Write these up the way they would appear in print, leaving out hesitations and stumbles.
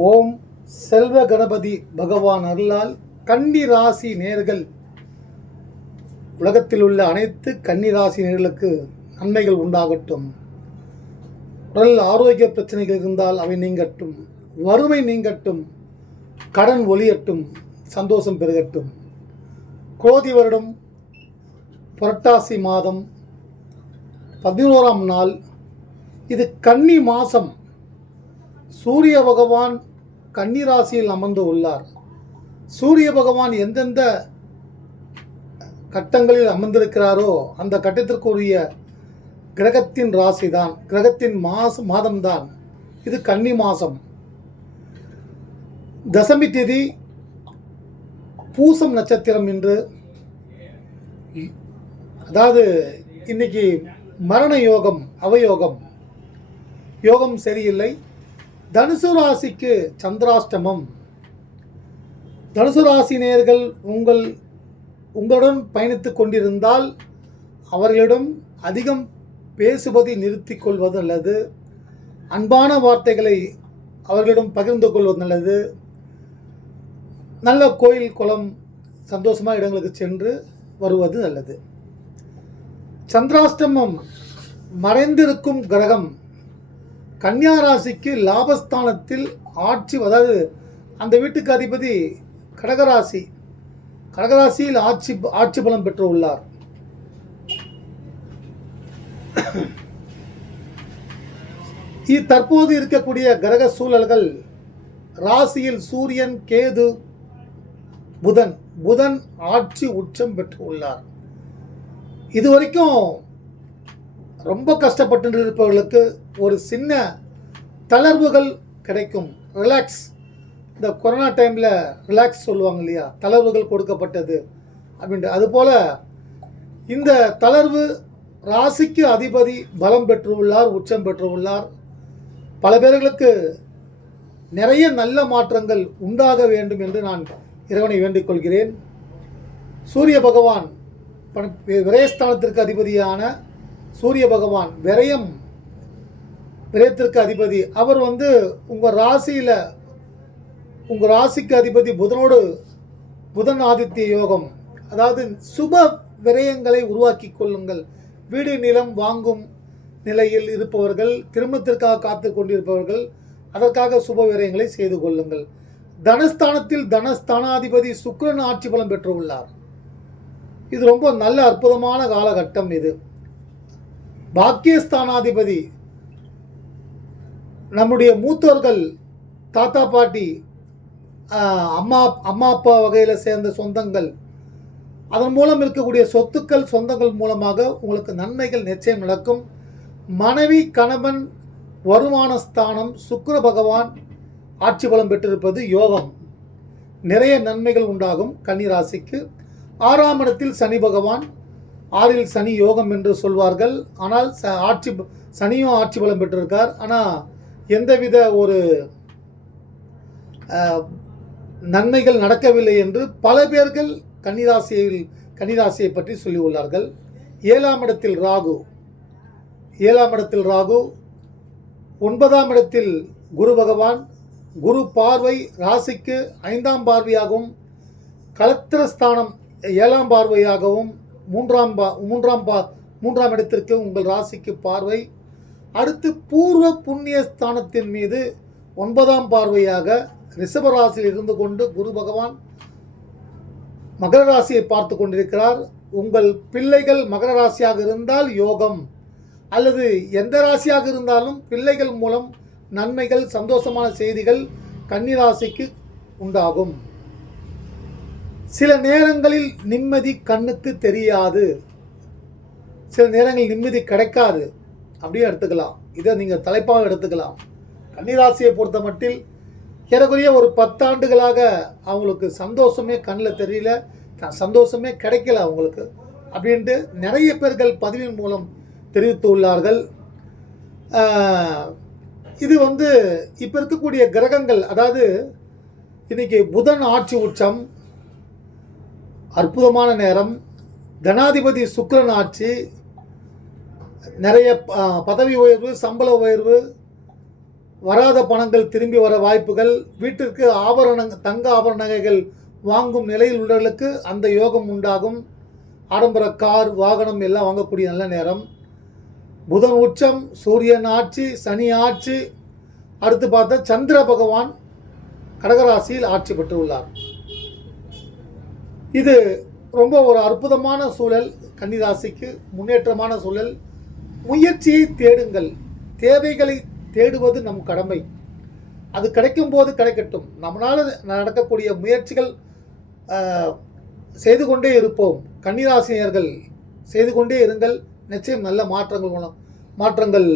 ஓம் செல்வ கணபதி பகவான் அருளால் கன்னி ராசி நேர்கள் உலகத்தில் உள்ள அனைத்து கன்னி ராசி நேர்களுக்கு நன்மைகள் உண்டாகட்டும். உடல் ஆரோக்கிய பிரச்சனைகள் இருந்தால் அவை நீங்கட்டும், வறுமை நீங்கட்டும், கடன் ஒளியட்டும், சந்தோஷம் பெருகட்டும். குரோதி வருடம் புரட்டாசி மாதம் 11ஆம் நாள், இது கன்னி மாதம். சூரிய பகவான் கன்னி ராசியில் அமர்ந்து உள்ளார். சூரிய பகவான் எந்தெந்த கட்டங்களில் அமர்ந்திருக்கிறாரோ அந்த கட்டத்திற்குரிய கிரகத்தின் ராசி தான், கிரகத்தின் மாதம்தான் இது கன்னி மாதம். தசமி தேதி பூசம் நட்சத்திரம் என்று, அதாவது இன்னைக்கு மரண யோகம், அவயோகம், யோகம் சரியில்லை. தனுசு ராசிக்கு சந்திராஷ்டமம். தனுசு ராசி நேயர்கள் உங்களுடன் பயணித்துக் கொண்டிருந்தால் அவர்களிடம் அதிகம் பேசுவதை நிறுத்திக் கொள்வது நல்லது. அன்பான வார்த்தைகளை அவர்களிடம் பகிர்ந்து கொள்வது நல்லது. நல்ல கோயில் குளம் சந்தோஷமாக இடங்களுக்கு சென்று வருவது நல்லது. சந்திராஷ்டமம் மறைந்திருக்கும் கிரகம் கன்னியா ராசிக்கு லாபஸ்தானத்தில் ஆட்சி, அதாவது அந்த வீட்டுக்கு அதிபதி கடகராசியில் ஆட்சி பலம் பெற்று உள்ளார். தற்போது இருக்கக்கூடிய கிரக சூழல்கள், ராசியில் சூரியன், கேது, புதன் ஆட்சி உச்சம் பெற்று உள்ளார். இதுவரைக்கும் ரொம்ப கஷ்டப்பட்டு இருப்பவர்களுக்கு ஒரு சின்ன தளர்வுகள் கிடைக்கும். ரிலாக்ஸ், இந்த கொரோனா டைமில் ரிலாக்ஸ் சொல்லுவாங்க இல்லையா, தளர்வுகள் கொடுக்கப்பட்டது அப்படின்ட்டு. அதுபோல் இந்த தளர்வு, ராசிக்கு அதிபதி பலம் பெற்று உள்ளார், உச்சம் பெற்று உள்ளார். பல பேர்களுக்கு நிறைய நல்ல மாற்றங்கள் உண்டாக வேண்டும் என்று நான் இறைவனை வேண்டிக் கொள்கிறேன். சூரிய பகவான் விரயஸ்தானத்திற்கு அதிபதியான சூரிய பகவான் விரயத்திற்கு அதிபதி. அவர் உங்கள் ராசிக்கு அதிபதி புதன் ஆதித்ய யோகம். அதாவது சுப விரயங்களை உருவாக்கி கொள்ளுங்கள். வீடு நிலம் வாங்கும் நிலையில் இருப்பவர்கள், திருமணத்திற்காக காத்து கொண்டிருப்பவர்கள், அதற்காக சுப விரயங்களை செய்து கொள்ளுங்கள். தனஸ்தானத்தில் தனஸ்தானாதிபதி சுக்கிரன் ஆட்சி பலம் பெற்று உள்ளார். இது ரொம்ப நல்ல அற்புதமான காலகட்டம். இது பாக்கியஸ்தானாதிபதி, நம்முடைய மூத்தோர்கள், தாத்தா பாட்டி, அம்மா அப்பா வகையில் சேர்ந்த சொந்தங்கள், அதன் மூலம் இருக்கக்கூடிய சொத்துக்கள், சொந்தங்கள் மூலமாக உங்களுக்கு நன்மைகள் நிச்சயம் நடக்கும். மனைவி, கணவன், வருமான ஸ்தானம் சுக்கிர பகவான் ஆட்சி பலம் பெற்றிருப்பது யோகம். நிறைய நன்மைகள் உண்டாகும் கன்னி ராசிக்கு. 6ஆம் இடத்தில் சனி பகவான், 6இல் சனி யோகம் என்று சொல்வார்கள். ஆனால் சனியும் ஆட்சி பலம் பெற்றிருக்கார். ஆனால் எந்தவித ஒரு நன்மைகள் நடக்கவில்லை என்று பல பேர்கள் கன்னிராசியை பற்றி சொல்லி உள்ளார்கள். 7ஆம் இடத்தில் ராகு, 9ஆம் இடத்தில் குரு பகவான். குரு பார்வை ராசிக்கு 5ஆம் பார்வையாகவும், களத்திரஸ்தானம் 7ஆம் பார்வையாகவும், மூன்றாம் இடத்திற்கு உங்கள் ராசிக்கு பார்வை. அடுத்து பூர்வ புண்ணிய ஸ்தானத்தின் மீது 9ஆம் பார்வையாக ரிஷபராசியில் இருந்து கொண்டு குரு பகவான் மகர ராசியை பார்த்து கொண்டிருக்கிறார். உங்கள் பிள்ளைகள் மகர ராசியாக இருந்தால் யோகம், அல்லது எந்த ராசியாக இருந்தாலும் பிள்ளைகள் மூலம் நன்மைகள், சந்தோஷமான செய்திகள் கன்னி ராசிக்கு உண்டாகும். சில நேரங்களில் நிம்மதி கண்ணுக்கு தெரியாது, சில நேரங்களில் நிம்மதி கிடைக்காது, அப்படியே எடுத்துக்கலாம். இதை நீங்கள் தலைப்பாக எடுத்துக்கலாம். கன்னிராசியை பொறுத்த மட்டில் ஏறக்குறைய ஒரு 10 ஆண்டுகளாக அவங்களுக்கு சந்தோஷமே கண்ணில் தெரியல, சந்தோஷமே கிடைக்கல அவங்களுக்கு அப்படின்ட்டு நிறைய பேர்கள் பதிவின் மூலம் தெரிவித்து உள்ளார்கள். இது இப்போ இருக்கக்கூடிய கிரகங்கள், அதாவது இன்னைக்கு புதன் ஆட்சி உச்சம், அற்புதமான நேரம். தனாதிபதி சுக்கிரன் ஆட்சி, நிறைய பதவி உயர்வு, சம்பள உயர்வு, வராத பணங்கள் திரும்பி வர வாய்ப்புகள், வீட்டிற்கு தங்க ஆபரண நகைகள் வாங்கும் நிலையில் உள்ளவர்களுக்கு அந்த யோகம் உண்டாகும். ஆடம்பர கார் வாகனம் எல்லாம் வாங்கக்கூடிய நல்ல நேரம். புதன் உச்சம், சூரியன் ஆட்சி, சனி ஆட்சி, அடுத்து பார்த்தா சந்திர பகவான் கடகராசியில் ஆட்சி பெற்று உள்ளார். இது ரொம்ப ஒரு அற்புதமான சூழல். கன்னிராசிக்கு முன்னேற்றமான சூழல். முயற்சியை தேடுங்கள். தேவைகளை தேடுவது நம் கடமை. அது கிடைக்கும் போது கிடைக்கட்டும். நம்மளால் நடக்கக்கூடிய முயற்சிகள் செய்து கொண்டே இருப்போம். கன்னிராசினியர்கள் செய்து கொண்டே இருங்கள். நிச்சயம் நல்ல மாற்றங்கள்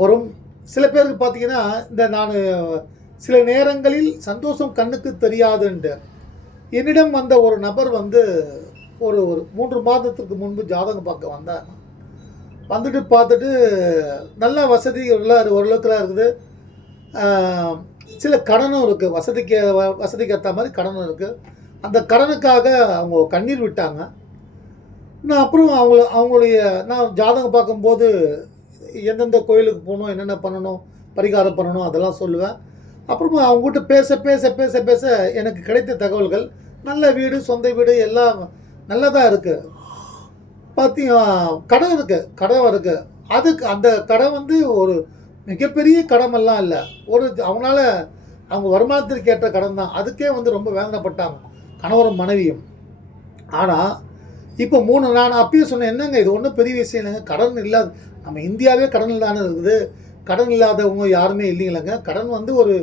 வரும். சில பேருக்கு பார்த்தீங்கன்னா, நான் சில நேரங்களில் சந்தோஷம் கண்ணுக்கு தெரியாதுன்ட்டு என்னிடம் வந்த ஒரு நபர் ஒரு 3 மாதத்திற்கு முன்பு ஜாதகம் பார்க்க வந்தார். வந்துட்டு பார்த்துட்டு நல்ல வசதி ஓரளவுக்குலாம் இருக்குது. சில கடனும் இருக்குது. வசதிக்கு ஏற்ற மாதிரி கடனும் இருக்குது. அந்த கடனுக்காக அவங்க கண்ணீர் விட்டாங்க. நான் அப்புறம் நான் ஜாதகம் பார்க்கும்போது எந்தெந்த கோயிலுக்கு போகணும், என்னென்ன பண்ணணும், பரிகாரம் பண்ணணும் அதெல்லாம் சொல்லுவேன். அப்புறமா அவங்ககிட்ட பேச பேச பேச பேச எனக்கு கிடைத்த தகவல்கள், நல்ல வீடு, சொந்த வீடு எல்லாம் நல்லதாக இருக்குது. கடன் இருக்குது. அதுக்கு அந்த கடன் ஒரு மிகப்பெரிய கடமெல்லாம் இல்லை. அவங்களால அவங்க வருமானத்திற்கு ஏற்ற கடன் தான். அதுக்கே ரொம்ப வேதனைப்பட்டாங்க, கணவரும் மனைவியும். ஆனால் இப்போ நான் அப்பயே சொன்னேன், என்னங்க இது ஒன்றும் பெரிய விஷயம் இல்லைங்க. கடன் இல்லாத நம்ம இந்தியாவே கடன் இல்லாத இருக்குது. கடன் இல்லாதவங்க யாருமே இல்லைங்களங்க. கடன் ஒரு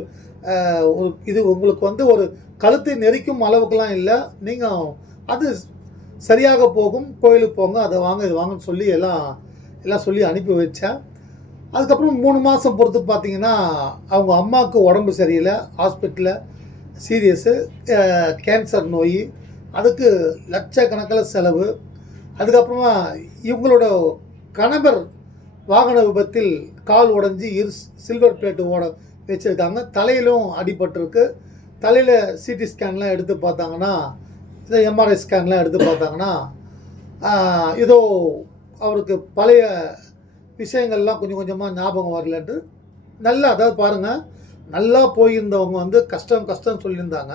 இது உங்களுக்கு ஒரு கழுத்தை நெரிக்கும் அளவுக்குலாம் இல்லை. நீங்கள் அது சரியாக போகும். கோயிலுக்கு போங்க, அதை வாங்க, இது வாங்கன்னு சொல்லி எல்லாம் சொல்லி அனுப்பி வச்சேன். அதுக்கப்புறம் 3 மாதம் பொறுத்து பார்த்தீங்கன்னா, அவங்க அம்மாவுக்கு உடம்பு சரியில்லை. ஹாஸ்பிட்டலில் சீரியஸு கேன்சர் நோய். அதுக்கு லட்சக்கணக்கில் செலவு. அதுக்கப்புறமா இவங்களோட கணவர் வாகன விபத்தில் கால் உடஞ்சி சில்வர் பிளேட்டு வச்சுருக்காங்க. தலையிலும் அடிபட்டிருக்கு. தலையில் சிடி ஸ்கேன்லாம் எடுத்து பார்த்தாங்கன்னா, இதை எம்ஆர்ஐ ஸ்கேன்லாம் எடுத்து பார்த்தாங்கன்னா, ஏதோ அவருக்கு பழைய விஷயங்கள்லாம் கொஞ்சம் கொஞ்சமாக ஞாபகம் வரலன்ட்டு அதாவது பாருங்கள், நல்லா போயிருந்தவங்க கஷ்டம் சொல்லியிருந்தாங்க.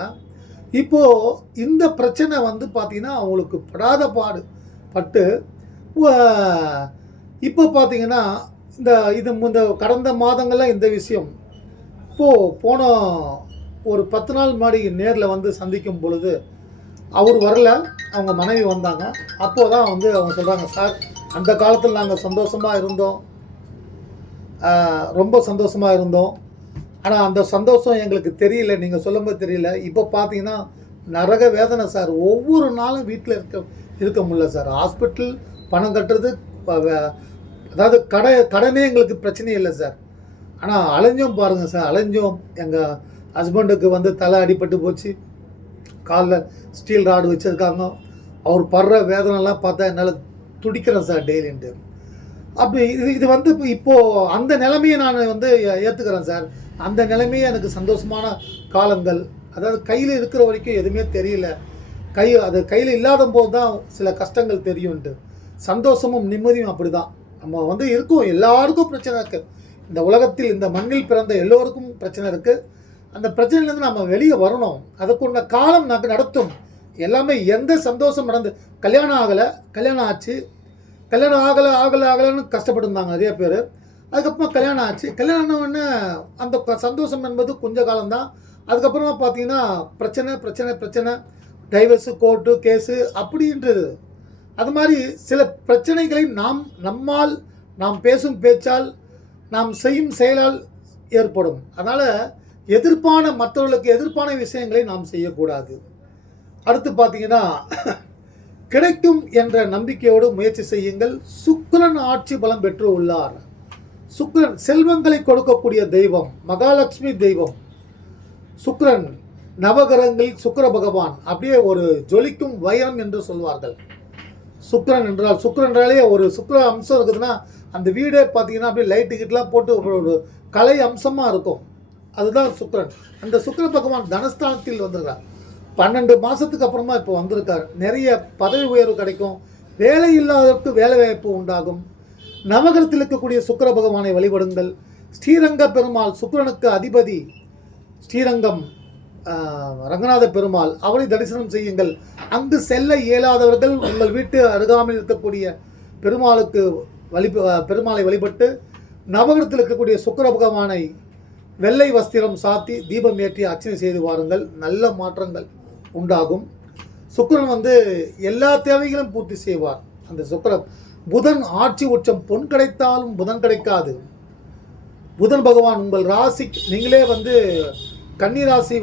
இப்போது இந்த பிரச்சனை பார்த்திங்கன்னா அவங்களுக்கு படாத பட்டு இப்போ பார்த்திங்கன்னா இந்த கடந்த மாதங்கள்லாம் இந்த விஷயம் போன ஒரு 10 நாள் முன்னாடி நேரில் சந்திக்கும் பொழுது அவர் வரல, அவங்க மனைவி வந்தாங்க. அப்போது தான் அவங்க சொல்கிறாங்க, சார் அந்த காலத்தில் நாங்கள் சந்தோஷமாக இருந்தோம், ரொம்ப சந்தோஷமாக இருந்தோம். ஆனால் அந்த சந்தோஷம் எங்களுக்கு தெரியல, நீங்கள் சொல்லும்போது தெரியல. இப்போ பார்த்தீங்கன்னா நரக வேதனை சார். ஒவ்வொரு நாளும் வீட்டில் இருக்க முடியல சார். ஹாஸ்பிட்டல் பணம் கட்டுறது, அதாவது கடனே எங்களுக்கு பிரச்சனையே இல்லை சார். ஆனால் அலைஞ்சோம் பாருங்கள் சார், அலைஞ்சோம். எங்கள் ஹஸ்பண்டுக்கு தலை அடிபட்டு போச்சு, காலில் ஸ்டீல் ராடு வச்சுருக்காங்க. அவர் படுற வேதனைலாம் பார்த்தா என்னால் துடிக்கிறேன் சார் டெய்லின்ட்டு. அப்படி இது இப்போது அந்த நிலைமையை நான் ஏற்றுக்கிறேன் சார். அந்த நிலைமையே எனக்கு சந்தோஷமான காலங்கள். அதாவது கையில் இருக்கிற வரைக்கும் எதுவுமே தெரியல. அது கையில் இல்லாத போது தான் சில கஷ்டங்கள் தெரியும்ன்ட்டு. சந்தோஷமும் நிம்மதியும் அப்படி தான். நம்ம இருக்கோம், எல்லாருக்கும் பிரச்சனை இருக்குது. இந்த உலகத்தில் இந்த மண்ணில் பிறந்த எல்லோருக்கும் பிரச்சனை இருக்குது. அந்த பிரச்சனையிலேருந்து நம்ம வெளியே வரணும். அதுக்குள்ள காலம் நடத்தும். எல்லாமே எந்த சந்தோஷம் நடந்து கல்யாணம் ஆகலை, கல்யாணம் ஆச்சு, கல்யாணம் ஆகலைன்னு கஷ்டப்பட்டுருந்தாங்க நிறைய பேர். அதுக்கப்புறமா கல்யாணம் ஆச்சு, கல்யாணம்னு அந்த சந்தோஷம் என்பது கொஞ்ச காலம்தான். அதுக்கப்புறமா பார்த்தீங்கன்னா பிரச்சனை, டைவர்ஸு, கோர்ட்டு, கேஸு அப்படின்றது. அது மாதிரி சில பிரச்சனைகளை நாம் பேசும் பேச்சால், நாம் செய்யும் செயலால் ஏற்படும். அதனால் மற்றவர்களுக்கு எதிர்ப்பான விஷயங்களை நாம் செய்யக்கூடாது. அடுத்து பார்த்தீங்கன்னா, கிடைக்கும் என்ற நம்பிக்கையோடு முயற்சி செய்யுங்கள். சுக்கிரன் ஆட்சி பலம் பெற்று உள்ளார். சுக்கிரன் செல்வங்களை கொடுக்கக்கூடிய தெய்வம், மகாலட்சுமி தெய்வம். சுக்கிரன் நவகிரகங்களில் சுக்கிர பகவான் அப்படியே ஒரு ஜொலிக்கும் வைரம் என்று சொல்வார்கள். சுக்கிரன்றாலே ஒரு சுக்கிர அம்சம் இருக்குதுன்னா அந்த வீடே பார்த்தீங்கன்னா அப்படியே லைட்டு கிட்டலாம் போட்டு ஒரு கலை அம்சமாக இருக்கும். அதுதான் சுக்கிரன். அந்த சுக்கிர பகவான் தனஸ்தானத்தில் வந்திருக்கார். 12 மாதத்துக்கு அப்புறமா இப்போ வந்திருக்கார். நிறைய பதவி உயர்வு கிடைக்கும், வேலை இல்லாதவருக்கு வேலை வாய்ப்பு உண்டாகும். நவகிரகத்தில் இருக்கக்கூடிய சுக்கிர பகவானை வழிபடுங்கள். ஸ்ரீரங்க பெருமாள் சுக்கிரனுக்கு அதிபதி ஸ்ரீரங்கம் ரங்கநாத பெருமாள், அவரை தரிசனம் செய்யுங்கள். அங்கு செல்ல இயலாதவர்கள் உங்கள் வீட்டு அருகாமையில் இருக்கக்கூடிய பெருமாளை வழிபட்டு நவகிரகத்தில் இருக்கக்கூடிய சுக்கிர பகவானை வெள்ளை வஸ்திரம் சாத்தி தீபம் ஏற்றி அர்ச்சனை செய்து வாருங்கள். நல்ல மாற்றங்கள் உண்டாகும். சுக்கிரன் எல்லா தேவைகளும் பூர்த்தி செய்வார். அந்த சுக்கிரன் புதன் ஆட்சி உச்சம். பொன் கிடைத்தாலும் புதன் கிடைக்காது. புதன் பகவான் உங்கள் ராசி, நீங்களே கன்னிராசி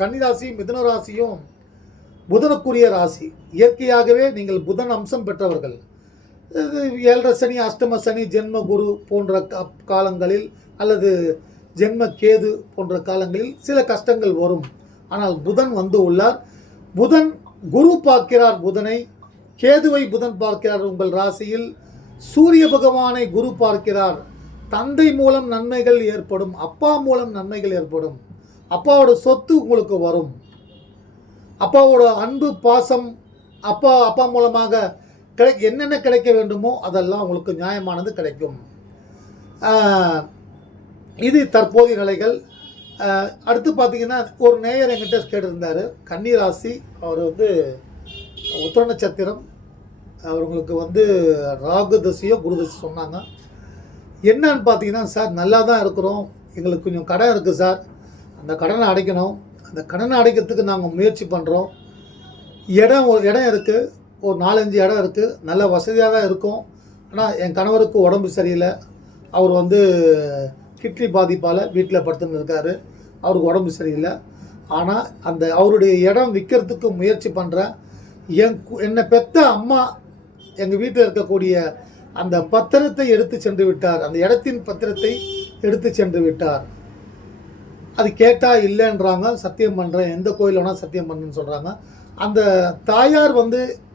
கன்னிராசி மிதுன ராசியும் புதனுக்குரிய ராசி. இயற்கையாகவே நீங்கள் புதன் அம்சம் பெற்றவர்கள். 7 சனி, அஷ்டம சனி, ஜென்ம குரு போன்ற காலங்களில் அல்லது ஜென்ம கேது போன்ற காலங்களில் சில கஷ்டங்கள் வரும். ஆனால் புதன் உள்ளார். புதன் குரு பார்க்கிறார் புதனை, கேதுவை புதன் பார்க்கிறார் உங்கள் ராசியில். சூரிய பகவானை குரு பார்க்கிறார். தந்தை மூலம் நன்மைகள் ஏற்படும், அப்பா மூலம் நன்மைகள் ஏற்படும். அப்பாவோட சொத்து உங்களுக்கு வரும். அப்பாவோட அன்பு பாசம் அப்பா மூலமாக என்னென்ன கிடைக்க வேண்டுமோ அதெல்லாம் உங்களுக்கு நியாயமானது கிடைக்கும். இது தற்போதைய நிலைகள். அடுத்து பார்த்தீங்கன்னா, ஒரு நேயர் என்கிட்ட கேட்டிருந்தார். கன்னிராசி, அவர் உத்திர நட்சத்திரம். அவங்களுக்கு ராகு தசையோ குரு தசை சொன்னாங்க. என்னன்னு பார்த்தீங்கன்னா, சார் நல்லா தான் இருக்கிறோம், எங்களுக்கு கொஞ்சம் கடன் இருக்குது சார், அந்த கடனை அடைக்கணும். அந்த கடனை அடைக்கிறதுக்கு நாங்கள் முயற்சி பண்ணுறோம். இடம் இருக்குது, ஒரு 4-5 இடம் இருக்குது, நல்ல வசதியாக தான் இருக்கும். ஆனால் என் கணவருக்கு உடம்பு சரியில்லை. அவர் கிட்னி பாதிப்பால் வீட்டில் படுத்துன்னு இருக்கார். அவருக்கு உடம்பு சரியில்லை. ஆனால் அவருடைய இடம் விற்கிறதுக்கு முயற்சி பண்ணுறேன். என்னை பெற்ற அம்மா எங்கள் வீட்டில் இருக்கக்கூடிய அந்த பத்திரத்தை எடுத்து சென்று விட்டார். அந்த இடத்தின் பத்திரத்தை எடுத்து சென்று விட்டார். அது கேட்டால் இல்லைன்றாங்க. சத்தியம் பண்ணுறேன், எந்த கோயில் வேணால் சத்தியம் பண்ணுன்னு சொல்கிறாங்க. அந்த தாயார்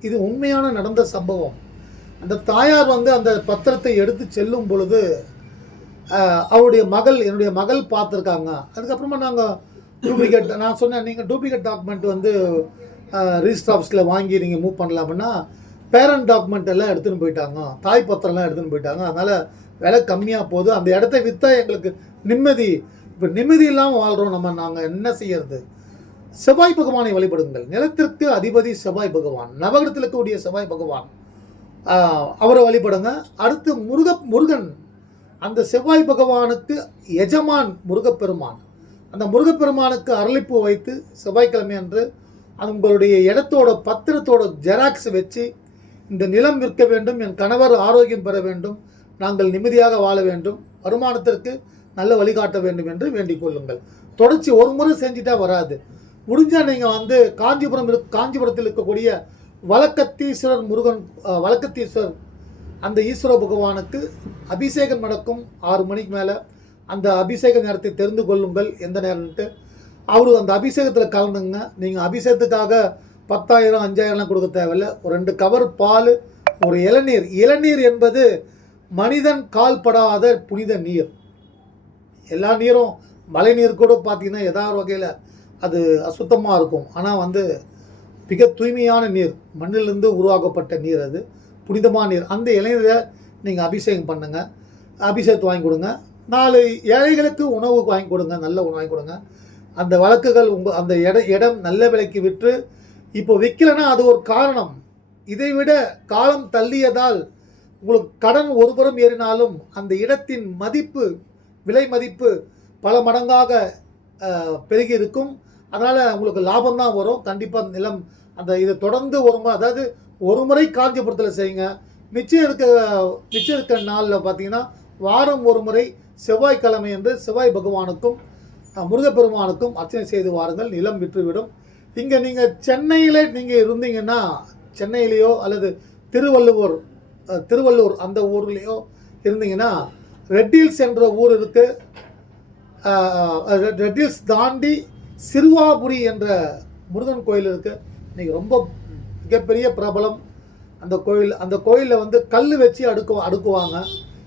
இது உண்மையான நடந்த சம்பவம். அந்த தாயார் அந்த பத்திரத்தை எடுத்து செல்லும் பொழுது என்னுடைய மகள் பார்த்துருக்காங்க. அதுக்கப்புறமா நாங்கள் டூப்ளிகேட், நான் சொன்னேன், நீங்கள் டூப்ளிகேட் டாக்குமெண்ட் ரிஜிஸ்டர் ஆஃபீஸில் வாங்கி நீங்கள் மூவ் பண்ணலாம்னா, பேரண்ட் டாக்குமெண்ட் எல்லாம் எடுத்துன்னு போயிட்டாங்க, தாய் பத்திரம்லாம் எடுத்துன்னு போயிட்டாங்க. அதனால் விலை கம்மியாக போகுது. அந்த இடத்த விற்றா எங்களுக்கு நிம்மதி. இப்போ நிம்மதி இல்லாமல் வாழ்கிறோம். நாங்கள் என்ன செய்யறது? செவ்வாய் பகவானை வழிபடுங்கள். நிலத்திற்கு அதிபதி செவ்வாய் பகவான், நவகிரகத்தில் இருக்கக்கூடிய செவ்வாய் பகவான், அவரை வழிபடுங்க. அடுத்து முருகன், அந்த செவ்வாய் பகவானுக்கு எஜமான் முருகப்பெருமான். அந்த முருகப்பெருமானுக்கு அரளிப்பூ வைத்து செவ்வாய்க்கிழமை அன்று உங்களுடைய இடத்தோட பத்திரத்தோட ஜெராக்ஸ் வச்சு, இந்த நிலம் விற்க வேண்டும், என் கணவர் ஆரோக்கியம் பெற வேண்டும், நாங்கள் நிம்மதியாக வாழ வேண்டும், வருமானத்திற்கு நல்ல வழிகாட்ட வேண்டும் என்று வேண்டிக் கொள்ளுங்கள். தொடர்ச்சி ஒரு முறை செஞ்சுட்டா வராது. முடிஞ்சால் நீங்கள் காஞ்சிபுரத்தில் இருக்கக்கூடிய வழக்கத்தீஸ்வரர் வழக்கத்தீஸ்வரர் அந்த ஈஸ்வர பகவானுக்கு அபிஷேகம் நடக்கும் 6 மணிக்கு மேலே. அந்த அபிஷேக நேரத்தை தெரிந்து கொள்ளுங்கள், எந்த நேரம்ட்டு. அவரு அந்த அபிஷேகத்தில் கலந்துங்க. நீங்கள் அபிஷேகத்துக்காக 10,000 5,000 கொடுக்க தேவையில்லை. ஒரு 2 கவர் பால், ஒரு இளநீர் என்பது மனிதன் கால்படாத புனித நீர். எல்லா நீரும், மழை நீர் கூட பார்த்தீங்கன்னா ஏதாவது வகையில் அது அசுத்தமாக இருக்கும். ஆனால் மிக தூய்மையான நீர், மண்ணிலிருந்து உருவாக்கப்பட்ட நீர், அது புனிதமான நீர். அந்த இளநீரை நீங்கள் அபிஷேகம் பண்ணுங்கள். அபிஷேகத்தை வாங்கி கொடுங்க. 4 ஏழைகளுக்கு உணவு வாங்கி கொடுங்க, நல்ல உணவு வாங்கி கொடுங்க. அந்த வழக்குகள் அந்த இடம் நல்ல விலைக்கு விற்று, இப்போ விற்கலைன்னா அது ஒரு காரணம். இதைவிட காலம் தள்ளியதால் உங்களுக்கு கடன் ஒருபுறம் ஏறினாலும் அந்த இடத்தின் விலை மதிப்பு பல மடங்காக பெருகி இருக்கும். அதனால் உங்களுக்கு லாபம் தான் வரும். கண்டிப்பாக நிலம் இதை தொடர்ந்து ஒரு முறை காஞ்சிபுரத்தில் செய்யுங்க. மிச்சம் இருக்க நாளில் பார்த்தீங்கன்னா வாரம் ஒரு முறை செவ்வாய்க்கிழமை என்று செவ்வாய் பகவானுக்கும் முருகப்பெருமானுக்கும் அர்ச்சனை செய்து வாருங்கள். நிலம் விற்றுவிடும். இங்கே நீங்கள் சென்னையில் நீங்கள் இருந்தீங்கன்னா, சென்னையிலேயோ அல்லது திருவள்ளூர் அந்த ஊர்லேயோ இருந்தீங்கன்னா, ரெட் ஹில்ஸ் என்ற ஊர் இருக்குது. ரெட் ஹில்ஸ் தாண்டி சிறுவாபுரி என்ற முருகன் கோயில் இருக்குது. இன்றைக்கி ரொம்ப மிகப்பெரிய பிரபலம் அந்த கோயில். அந்த கோயிலில் கல் வச்சு அடுக்குவாங்க.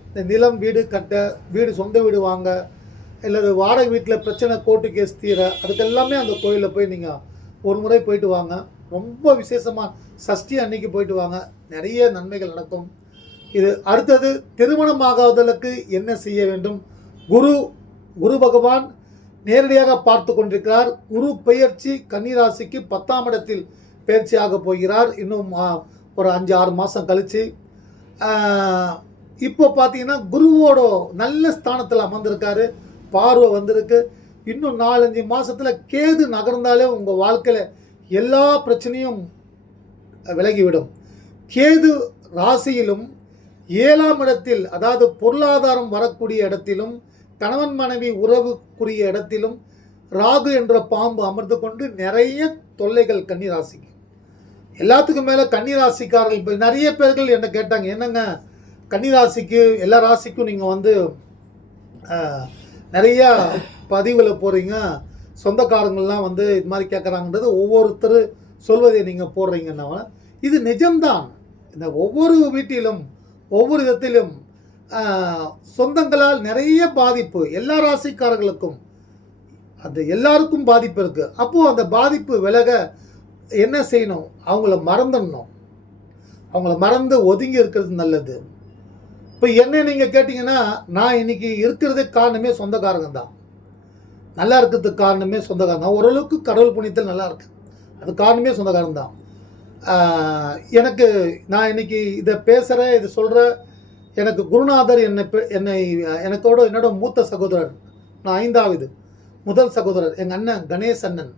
இந்த நிலம் வீடு கட்ட, சொந்த வீடு வாங்க, இல்லை வாடகை வீட்டில் பிரச்சனை, கோர்ட்டு கேஸ் தீர, அதுக்கெல்லாமே அந்த கோயிலில் போய் நீங்கள் ஒரு முறை போயிட்டு வாங்க. ரொம்ப விசேஷமாக சஷ்டி அன்னைக்கு போயிட்டு வாங்க. நிறைய நன்மைகள் நடக்கும். இது அடுத்தது திருமணமாகாதவர்களுக்கு என்ன செய்ய வேண்டும்? குரு பகவான் நேரடியாக பார்த்து கொண்டிருக்கிறார். குரு பெயர்ச்சி கன்னிராசிக்கு 10ஆம் இடத்தில் பெயர்ச்சியாக போகிறார். இன்னும் ஒரு 5-6 மாதம் கழித்து. இப்போ பார்த்தீங்கன்னா குருவோட நல்ல ஸ்தானத்தில் அமர்ந்திருக்காரு. பார்வை வந்திருக்கு. இன்னும் 4-5 மாதத்தில் கேது நகர்ந்தாலே உங்கள் வாழ்க்கையில் எல்லா பிரச்சனையும் விலகிவிடும். கேது ராசியிலும் 7ஆம் இடத்தில், அதாவது பொருளாதாரம் வரக்கூடிய இடத்திலும், கணவன் மனைவி உறவுக்குரிய இடத்திலும் ராகு என்ற பாம்பு அமர்ந்து கொண்டு நிறைய தொல்லைகள் கன்னிராசிக்கு. எல்லாத்துக்கும் மேலே கன்னிராசிக்காரர்கள் இப்போ நிறைய பேர்கள் என்ன கேட்டாங்க, என்னங்க கன்னிராசிக்கு எல்லா ராசிக்கும் நீங்கள் வந்து நிறையா பதிவில் போகிறீங்க, சொந்தக்காரங்கள்லாம் வந்து இது மாதிரி கேட்குறாங்கன்றது ஒவ்வொருத்தர் சொல்வதை நீங்கள் போடுறீங்கன்னா இது நிஜம்தான். இந்த ஒவ்வொரு வீட்டிலும் ஒவ்வொரு விதத்திலும் சொந்தங்களால் நிறைய பாதிப்பு எல்லா ராசிக்காரர்களுக்கும், அந்த எல்லாருக்கும் பாதிப்பு இருக்குது. அப்போது அந்த பாதிப்பு விலக என்ன செய்யணும்? அவங்கள மறந்துடணும். அவங்கள மறந்து ஒதுங்கி இருக்கிறது நல்லது. இப்போ என்ன நீங்கள் கேட்டிங்கன்னா, நான் இன்றைக்கி இருக்கிறதுக்கு காரணமே சொந்தக்காரங்க தான். நல்லா இருக்கிறதுக்கு காரணமே சொந்தக்காரன் தான். ஓரளவுக்கு கடவுள் புண்ணியத்தில் நல்லா இருக்கு, அது காரணமே சொந்தக்காரன் தான். எனக்கு நான் இன்றைக்கி இதை பேசுகிறேன், இது சொல்கிற எனக்கு குருநாதர் என்னோட மூத்த சகோதரர், நான் 5வது முதல் சகோதரர் எங்கள் அண்ணன் கணேஷ் அண்ணன்,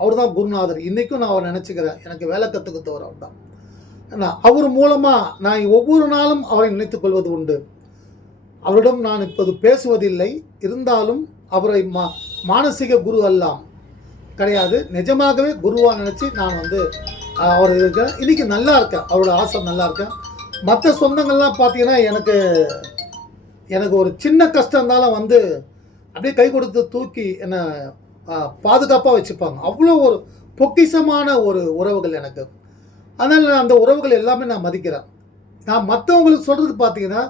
அவர் தான் குருநாதர். இன்றைக்கும் நான் அவர் நினச்சிக்கிறேன். எனக்கு வேலை கற்றுக்கிட்டவர் அவர் தான். அவர் மூலமாக நான் ஒவ்வொரு நாளும் அவரை நினைத்துக் கொள்வது உண்டு. அவரிடம் நான் இப்போது பேசுவதில்லை, இருந்தாலும் அவரை மானசீக குரு எல்லாம் கிடையாது, நிஜமாகவே குருவாக நினச்சி நான் வந்து அவர் இருக்கேன். இன்றைக்கி நல்லா இருக்கேன், அவரோட ஆசை நல்லா இருக்கேன். மற்ற சொந்தங்கள்லாம் பார்த்தீங்கன்னா எனக்கு ஒரு சின்ன கஷ்டம் இருந்தாலும் வந்து அப்படியே கை கொடுத்து தூக்கி என்னை பாதுகாப்பாக வச்சுப்பாங்க. அவ்வளோ ஒரு பொக்கிஷமான ஒரு உறவுகள் எனக்கு. அதனால் நான் அந்த உறவுகள் எல்லாமே நான் மதிக்கிறேன். நான் மற்றவங்களுக்கு சொல்கிறது பார்த்தீங்கன்னா,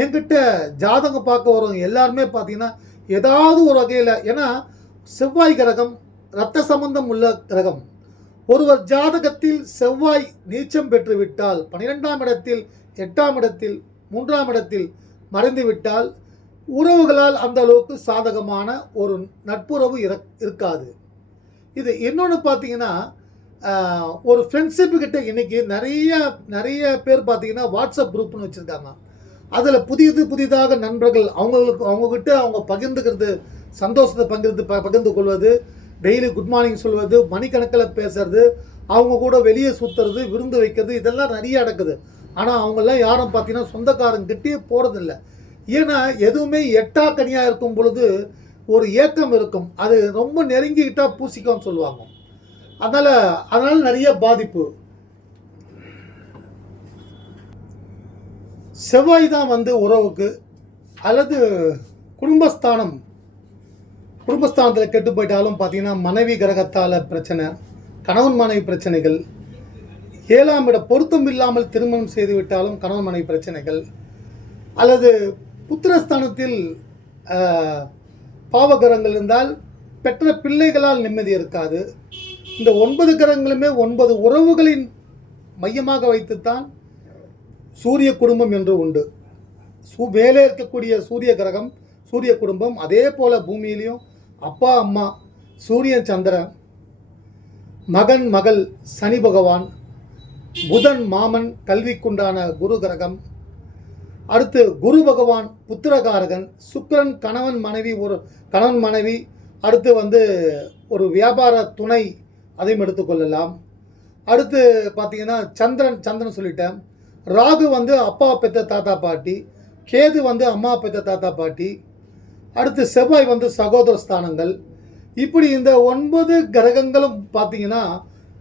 என்கிட்ட ஜாதகம் பார்க்க வரவங்க எல்லாருமே பார்த்தீங்கன்னா ஏதாவது ஒரு வகையில், ஏன்னா செவ்வாய் கிரகம் இரத்த சம்பந்தம் உள்ள கிரகம். ஒருவர் ஜாதகத்தில் செவ்வாய் நீச்சம் பெற்று விட்டால் 12ஆம் இடத்தில், 8ஆம் இடத்தில், 3ஆம் இடத்தில் மறைந்து விட்டால் உறவுகளால் அந்த அளவுக்கு சாதகமான ஒரு நட்புறவு இருக்காது. இது இன்னொன்று பார்த்தீங்கன்னா, ஒரு ஃப்ரெண்ட்ஷிப்பு கிட்ட இன்றைக்கி நிறைய பேர் பார்த்தீங்கன்னா வாட்ஸ்அப் குரூப்னு வச்சுருக்காங்க. அதில் புதிதாக நண்பர்கள் அவங்கக்கிட்ட அவங்க பகிர்ந்துக்கிறது, சந்தோஷத்தை பகிர்ந்து கொள்வது, டெய்லி குட் மார்னிங் சொல்வது, மணிக்கணக்கில் பேசுறது, அவங்க கூட வெளியே சுற்றுறது, விருந்து வைக்கிறது, இதெல்லாம் நிறைய நடக்குது. ஆனால் அவங்கெல்லாம் யாரும் பார்த்தீங்கன்னா சொந்தக்காரங்கிட்டே போகிறதில்ல. ஏன்னா எதுவுமே எட்டாக்கனியாக இருக்கும் பொழுது ஒரு ஏக்கம் இருக்கும். அது ரொம்ப நெருங்கிக்கிட்டால் பூசிக்கோன்னு சொல்லுவாங்க. அதனால் நிறைய பாதிப்பு. செவ்வாய் தான் வந்து உறவுக்கு, அல்லது குடும்பஸ்தானத்தில் கெட்டு போயிட்டாலும் பார்த்தீங்கன்னா மனைவி கிரகத்தால் பிரச்சனை, கணவன் மனைவி பிரச்சனைகள், 7ஆம் இட பொருத்தம் இல்லாமல் திருமணம் செய்து விட்டாலும் கணவன் மனைவி பிரச்சனைகள், அல்லது புத்திரஸ்தானத்தில் பாவகிரகங்கள் இருந்தால் பெற்ற பிள்ளைகளால் நிம்மதி இருக்காது. இந்த 9 கிரகங்களுமே 9 உறவுகளின் மையமாக வைத்துத்தான் சூரிய குடும்பம் என்று உண்டு. மேலே இருக்கக்கூடிய சூரிய கிரகம் சூரிய குடும்பம். அதே போல் பூமியிலையும் அப்பா அம்மா, சூரியன் சந்திரன், மகன் மகள் சனி பகவான், புதன் மாமன் கல்விக்குண்டான குரு கிரகம், அடுத்து குரு பகவான் புத்திரகாரகன், சுக்கிரன் கணவன் மனைவி, அடுத்து வந்து ஒரு வியாபார துணை, அதையும் எடுத்துக்கொள்ளலாம். அடுத்து பார்த்தீங்கன்னா சந்திரன் சொல்லிட்டேன். ராகு வந்து அப்பா பெற்ற தாத்தா பாட்டி, கேது வந்து அம்மா பெற்ற தாத்தா பாட்டி, அடுத்து செவ்வாய் வந்து சகோதர ஸ்தானங்கள். இப்படி இந்த 9 கிரகங்களும் பார்த்தீங்கன்னா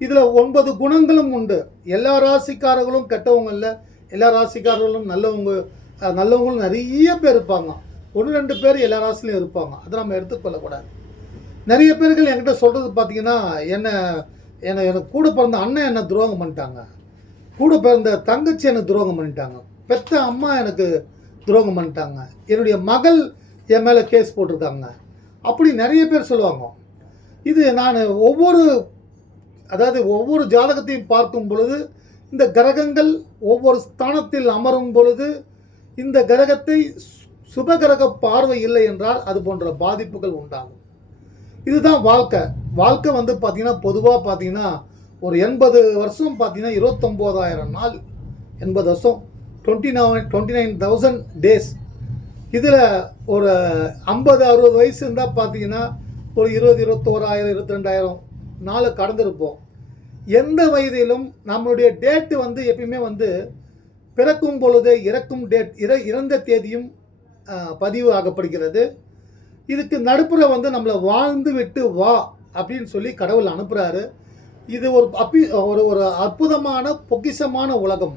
இதில் 9 குணங்களும் உண்டு. எல்லா ராசிக்காரர்களும் கெட்டவங்க இல்லை, எல்லா ராசிக்காரர்களும் நல்லவங்களும் நிறைய பேர் இருப்பாங்க. 1-2 பேர் எல்லா ராசிலையும் இருப்பாங்க. அதை நம்ம எடுத்துக்கொள்ளக்கூடாது. நிறைய பேர்கள் என்கிட்ட சொல்கிறது பார்த்தீங்கன்னா, எனக்கு கூட பிறந்த அண்ணன் என்னை துரோகம் பண்ணிட்டாங்க, கூட பிறந்த தங்கச்சி எனக்கு துரோகம் பண்ணிட்டாங்க, பெற்ற அம்மா எனக்கு துரோகம் பண்ணிட்டாங்க, என்னுடைய மகள் என் மேலே கேஸ் போட்டிருக்காங்க, அப்படி நிறைய பேர் சொல்லுவாங்க. இது நான் ஒவ்வொரு ஜாதகத்தையும் பார்க்கும் பொழுது இந்த கிரகங்கள் ஒவ்வொரு ஸ்தானத்தில் அமரும் பொழுது இந்த கிரகத்தை சுபகிரக பார்வை இல்லை என்றால் அது போன்ற பாதிப்புகள் உண்டாகும். இதுதான் வாழ்க்கை. வாழ்க்கை வந்து பார்த்திங்கன்னா பொதுவாக பார்த்திங்கன்னா ஒரு 80 வருஷம் பார்த்திங்கன்னா 29,000 நாள், 80 வருஷம் 29,000 டேஸ். இதில் ஒரு 50-60 வயசு இருந்தால் பார்த்திங்கன்னா ஒரு 21,000 22,000 நாள் கடந்திருப்போம். எந்த வயதிலும் நம்மளுடைய டேட்டு வந்து எப்பயுமே வந்து பிறக்கும் பொழுதே இறக்கும் டேட் இறந்த தேதியும் பதிவு ஆகப்படுகிறது. இதுக்கு நடுப்புற வந்து நம்மளை வாழ்ந்து விட்டு வா அப்படின்னு சொல்லி கடவுள் அனுப்புகிறாரு. இது ஒரு அற்புதமான பொக்கிஷமான உலகம்.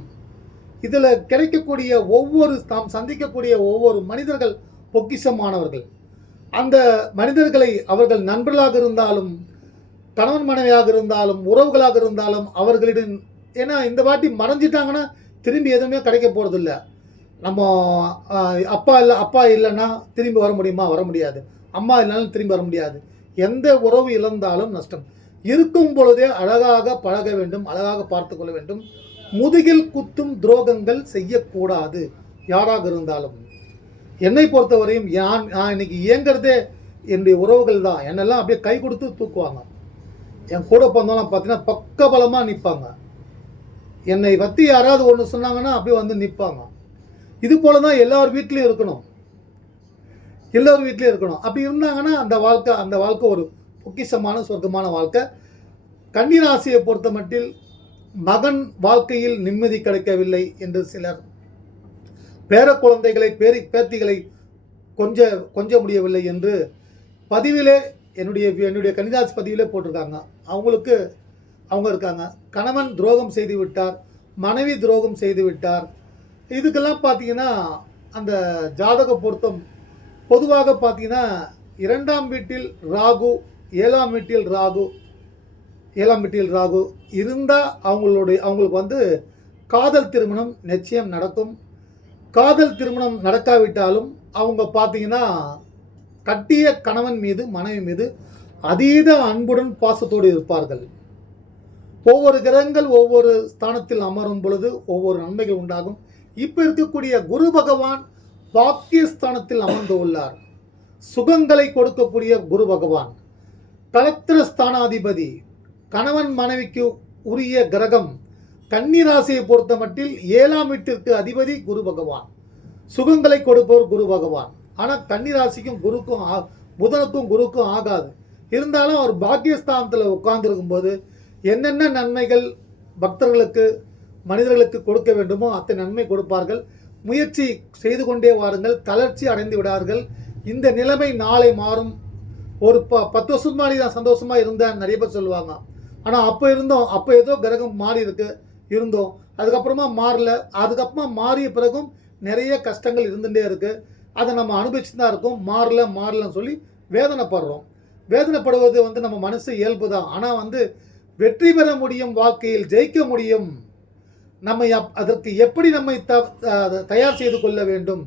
இதில் கிடைக்கக்கூடிய நாம் சந்திக்கக்கூடிய ஒவ்வொரு மனிதர்கள் பொக்கிஷமானவர்கள். அந்த மனிதர்களை அவர்கள் நண்பர்களாக இருந்தாலும், கணவன் மனைவியாக இருந்தாலும், உறவுகளாக இருந்தாலும் அவர்களிடம், ஏன்னா இந்த வாட்டி மறைஞ்சிட்டாங்கன்னா திரும்பி எதுவுமே கிடைக்க போகிறதில்ல. நம்ம அப்பா இல்லைன்னா திரும்பி வர முடியுமா? வர முடியாது. அம்மா இல்லைனாலும் திரும்பி வர முடியாது. எந்த உறவு இழந்தாலும் நஷ்டம். இருக்கும் பொழுதே அழகாக பழக வேண்டும், அழகாக பார்த்து கொள்ள வேண்டும். முதுகில் குத்தும் துரோகங்கள் செய்யக்கூடாது யாராக இருந்தாலும். என்னை பொறுத்தவரையும் நான் இன்னைக்கு இயங்கிறதே என்னுடைய உறவுகள் தான். என்னெல்லாம் அப்படியே கை கொடுத்து தூக்குவாங்க. என் கூட பிறந்தவங்களாம் பார்த்தீங்கன்னா பக்கபலமாக நிற்பாங்க. என்னை பற்றி யாராவது ஒன்று சொன்னாங்கன்னா அப்படியே வந்து நிற்பாங்க. இது போல தான் எல்லார் வீட்லேயும் இருக்கணும். எல்லோரும் வீட்லேயும் இருக்கணும். அப்படி இருந்தாங்கன்னா அந்த வாழ்க்கை ஒரு பொக்கிஷமான சொர்க்கமான வாழ்க்கை. கன்னிராசியை பொறுத்த மட்டில் மகன் வாழ்க்கையில் நிம்மதி கிடைக்கவில்லை என்று சிலர், பேர குழந்தைகளை பேத்திகளை கொஞ்ச முடியவில்லை என்று பதிவிலே என்னுடைய கன்னிராசி பதிவிலே போட்டிருக்காங்க. அவங்க இருக்காங்க. கணவன் துரோகம் செய்து விட்டார், மனைவி துரோகம் செய்து விட்டார். இதுக்கெல்லாம் பார்த்தீங்கன்னா அந்த ஜாதக பொருத்தம் பொதுவாக பார்த்தீங்கன்னா 2ஆம் வீட்டில் ராகு, 7ஆம் வீட்டில் ராகு இருந்தால் அவங்களுக்கு வந்து காதல் திருமணம் நிச்சயம் நடக்கும். காதல் திருமணம் நடக்காவிட்டாலும் அவங்க பார்த்தீங்கன்னா கட்டிய கணவன் மீது மனைவி மீது அதீத அன்புடன் பாசத்தோடு இருப்பார்கள். ஒவ்வொரு கிரகங்கள் ஒவ்வொரு ஸ்தானத்தில் அமரும் பொழுது ஒவ்வொரு நன்மைகள் உண்டாகும். இப்போ இருக்கக்கூடிய குரு பகவான் பாக்கியஸ்தானத்தில் அமர்ந்து உள்ளார். சுகங்களை கொடுக்கக்கூடிய குரு பகவான், கலத்திர ஸ்தானாதிபதி, கணவன் மனைவிக்கு உரிய கிரகம். கன்னிராசியை பொறுத்த மட்டில் 7ஆம் வீட்டிற்கு அதிபதி குரு பகவான், சுகங்களை கொடுப்பவர் குரு பகவான். ஆனால் கன்னிராசிக்கும் புதனுக்கும் குருக்கும் ஆகாது. இருந்தாலும் அவர் பாக்கியஸ்தானத்தில் உட்கார்ந்துருக்கும் போது என்னென்ன நன்மைகள் பக்தர்களுக்கு மனிதர்களுக்கு கொடுக்க வேண்டுமோ அத்தனை நன்மை கொடுப்பார்கள். முயற்சி செய்து கொண்டே வாருங்கள், தளர்ச்சி அடைந்து விடார்கள். இந்த நிலைமை நாளை மாறும். ஒரு 10 வருஷம் முன்னாடி நான் சந்தோஷமாக இருந்தேன் நிறைய பேர் சொல்லுவாங்க. ஆனால் அப்போ ஏதோ கிரகம் மாறி இருந்தோம், அதுக்கப்புறமா மாறல. அதுக்கப்புறமா மாறிய பிறகும் நிறைய கஷ்டங்கள் இருந்துகிட்டே இருக்குது. அதை நம்ம அனுபவிச்சு தான் இருக்கோம். மாறலன்னு சொல்லி வேதனைப்படுறோம். வேதனைப்படுவது வந்து நம்ம மனசு இயல்பு தான். ஆனால் வந்து வெற்றி பெற முடியும், வாழ்க்கையில் ஜெயிக்க முடியும். அதற்கு எப்படி நம்மை தயார் செய்து கொள்ள வேண்டும்,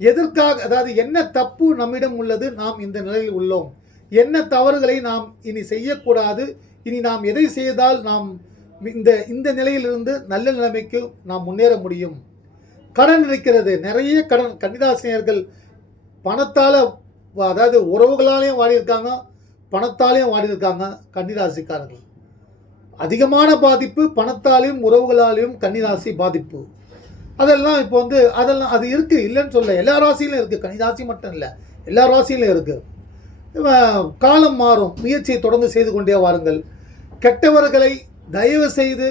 எதற்காக, அதாவது என்ன தப்பு நம்மிடம் உள்ளது, நாம் இந்த நிலையில் உள்ளோம், என்ன தவறுகளை நாம் இனி செய்யக்கூடாது, இனி நாம் எதை செய்தால் நாம் இந்த நிலையிலிருந்து நல்ல நிலைமைக்கு நாம் முன்னேற முடியும். கடன் இருக்கிறது, நிறைய கடன். கன்னிராசினியர்கள் பணத்தால், அதாவது உறவுகளாலேயும் வாடியிருக்காங்க, பணத்தாலேயும் வாடியிருக்காங்க. கன்னிராசிக்காரர்கள் அதிகமான பாதிப்பு பணத்தாலையும் உறவுகளாலையும் கன்னிராசி பாதிப்பு. அதெல்லாம் இப்போ வந்து அது இருக்குது, இல்லைன்னு சொல்ல. எல்லா ராசியிலும் இருக்குது, கன்னிராசி மட்டும் இல்லை, எல்லா ராசியிலும் இருக்குது. காலம் மாறும், முயற்சியை தொடர்ந்து செய்து கொண்டே வாருங்கள். கெட்டவர்களை தயவு செய்து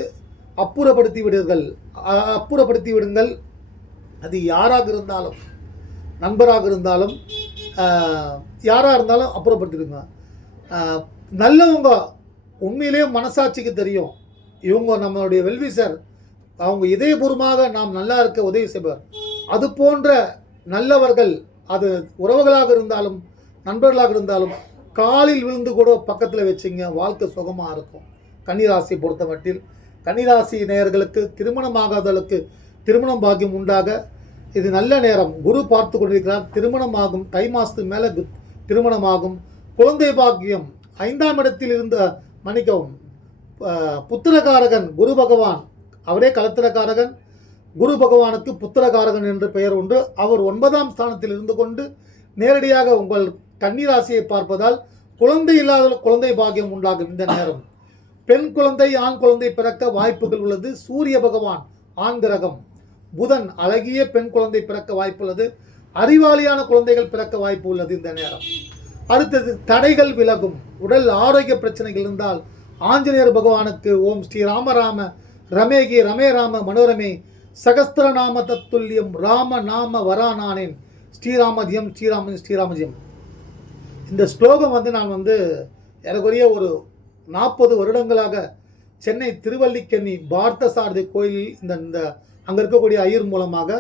அப்புறப்படுத்தி விடுங்கள். அது யாராக இருந்தாலும், நண்பராக இருந்தாலும், யாராக இருந்தாலும் அப்புறப்படுத்திடுங்க. நல்லவங்க உண்மையிலேயே மனசாட்சிக்கு தெரியும், இவங்க நம்மளுடைய வெல்விசர், அவங்க இதயபூர்வமாக நாம் நல்லா இருக்க உதவி செய்வார். அது போன்ற நல்லவர்கள், அது உறவுகளாக இருந்தாலும் நண்பர்களாக இருந்தாலும், காலில் விழுந்து கூட பக்கத்தில் வச்சிங்க, வாழ்க்கை சுகமாக இருக்கும். கன்னிராசியை பொறுத்த மட்டில் கன்னிராசி நேயர்களுக்கு திருமணமாகாதவர்களுக்கு திருமணம் பாக்கியம் உண்டாக இது நல்ல நேரம். குரு பார்த்து கொண்டிருக்கிறார். திருமணமாகும், தை மாதத்துக்கு மேலே திருமணமாகும். குழந்தை பாக்கியம் 5ஆம் இடத்தில் இருந்த புத்திரகாரகன் குரு பகவான் அவரே களத்திரக்காரகன். குரு பகவானுக்கு புத்திரகாரகன் என்று பெயர் உண்டு. அவர் 9ஆம் ஸ்தானத்தில் இருந்து கொண்டு நேரடியாக உங்கள் கன்னிராசியை பார்ப்பதால் குழந்தை இல்லாத குழந்தை பாக்கியம் உண்டாகும். இந்த நேரம் பெண் குழந்தை ஆண் குழந்தை பிறக்க வாய்ப்புகள் உள்ளது. சூரிய பகவான் ஆண் கிரகம், புதன் அழகிய பெண் குழந்தை பிறக்க வாய்ப்புள்ளது. அறிவாளியான குழந்தைகள் பிறக்க வாய்ப்பு உள்ளது இந்த நேரம். அடுத்தது தடைகள் விலகும். உடல் ஆரோக்கிய பிரச்சனைகள் இருந்தால் ஆஞ்சநேயர் பகவானுக்கு ஓம் ஸ்ரீ ராமராம ரமேகி ரமே ராம மனோரமே சகஸ்திரநாம தத்துல்யம் ராம நாம வரானானேன் ஸ்ரீராமஜியம் ஸ்ரீராமஜியம் ஸ்ரீராமஜியம். இந்த ஸ்லோகம் நான் ஏறக்குறைய ஒரு 40 வருடங்களாக சென்னை திருவல்லிக்கேணி பார்த்தசாரதி கோயிலில் இந்த அங்கே இருக்கக்கூடிய ஐயர் மூலமாக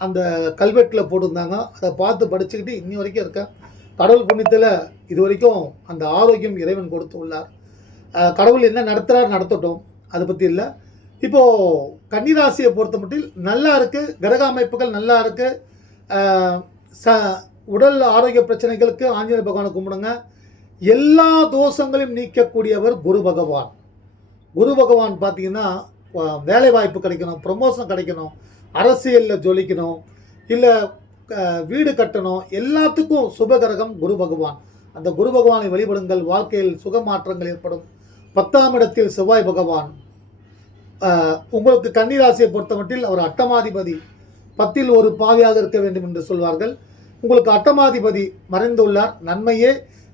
அந்த கல்வெட்டில் போட்டிருந்தாங்க. அதை பார்த்து படிச்சுக்கிட்டு இன்னி வரைக்கும் இருக்கேன். கடவுள் புண்ணியத்தில் இது வரைக்கும் அந்த ஆரோக்கியம் இறைவன் கொடுத்து உள்ளார். கடவுள் என்ன நடத்துகிறார் நடத்தட்டும், அதை பற்றி இல்லை. இப்போது கன்னிராசியை பொறுத்த மட்டும் நல்லா இருக்குது. கிரக அமைப்புகள் நல்லா இருக்குது. உடல் ஆரோக்கிய பிரச்சனைகளுக்கு ஆஞ்சநேயர் பகவானை கும்பிடுங்க. எல்லா தோஷங்களையும் நீக்கக்கூடியவர் குரு பகவான். குரு பகவான் பார்த்தீங்கன்னா வேலை வாய்ப்பு கிடைக்கணும், ப்ரமோஷன் கிடைக்கணும், அரசியலில் ஜொலிக்கணும், இல்லை வீடு கட்டணும், எல்லாத்துக்கும் சுபகிரகம் குரு பகவான். அந்த குரு பகவானை வழிபடுங்கள். வாழ்க்கையில் சுகமாற்றங்கள் ஏற்படும். 10ஆம் இடத்தில் செவ்வாய் பகவான். உங்களுக்கு கன்னிராசியை பொறுத்த மட்டில் அவர் அட்டமாதிபதி. 10ல் ஒரு பாவியாக இருக்க வேண்டும் என்று சொல்வார்கள். உங்களுக்கு அட்டமாதிபதி மறைந்துள்ளார். நன்மையே.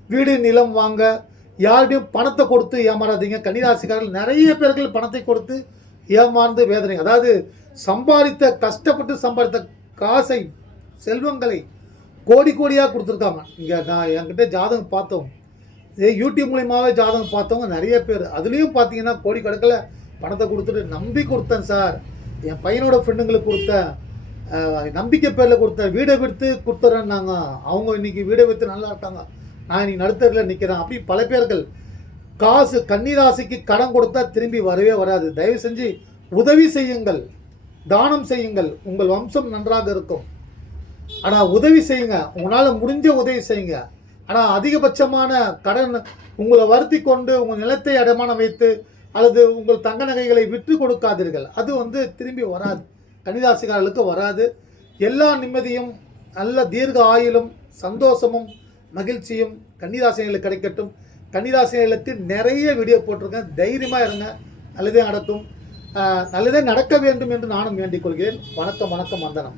வீடு நிலம் வாங்க யாருடையும் பணத்தை கொடுத்து ஏமாறாதீங்க. கன்னிராசிக்காரர்கள் நிறைய பேர்கள் பணத்தை கொடுத்து ஏமாந்து வேதனை, அதாவது கஷ்டப்பட்டு சம்பாதித்த காசை செல்வங்களை கோடி கோடியாக கொடுத்துருக்காங்க. இங்கே நான் என்கிட்ட ஜாதகம் பார்த்தோம், யூடியூப் மூலியமாகவே ஜாதகம் பார்த்தவங்க நிறைய பேர். அதுலேயும் பார்த்தீங்கன்னா கோடிக்கணக்கில் பணத்தை கொடுத்துட்டு நம்பி கொடுத்தேன் சார், என் பையனோட ஃப்ரெண்டுங்களுக்கு கொடுத்தேன், நம்பிக்கை பேரில் கொடுத்தேன், வீடை விற்று கொடுத்துறேன்னாங்க. அவங்க இன்றைக்கி வீடை விற்று நல்லா இருக்காங்க, நான் இன்னைக்கு நடுத்தரில் நிற்கிறேன். அப்படி பல பேர்கள் காசு கன்னிராசிக்கு கடன் கொடுத்தா திரும்பி வரவே வராது. தயவு செஞ்சு உதவி செய்யுங்கள், தானம் செய்யுங்கள், உங்கள் வம்சம் நன்றாக இருக்கும். ஆனால் உதவி செய்யுங்க, உங்களால் முடிஞ்ச உதவி செய்யுங்க. ஆனால் அதிகபட்சமான கடன் உங்களை வருத்தி கொண்டு உங்கள் நிலத்தை அடமானம் வைத்து அல்லது உங்கள் தங்க நகைகளை விற்று கொடுக்காதீர்கள். அது திரும்பி வராது, கன்னிராசிக்காரர்களுக்கு வராது. எல்லா நிம்மதியும் நல்ல தீர்க்க ஆயுளும் சந்தோஷமும் மகிழ்ச்சியும் கன்னிராசிகளுக்கு கிடைக்கட்டும். கன்னிராசிகளுக்கு நிறைய வீடியோ போட்டிருக்கேன். தைரியமாக இருங்க, நல்லதே நடக்கும். நல்லதே நடக்க வேண்டும் என்று நானும் வேண்டிக் கொள்கிறேன். வணக்கம், வணக்கம், வந்தனம்.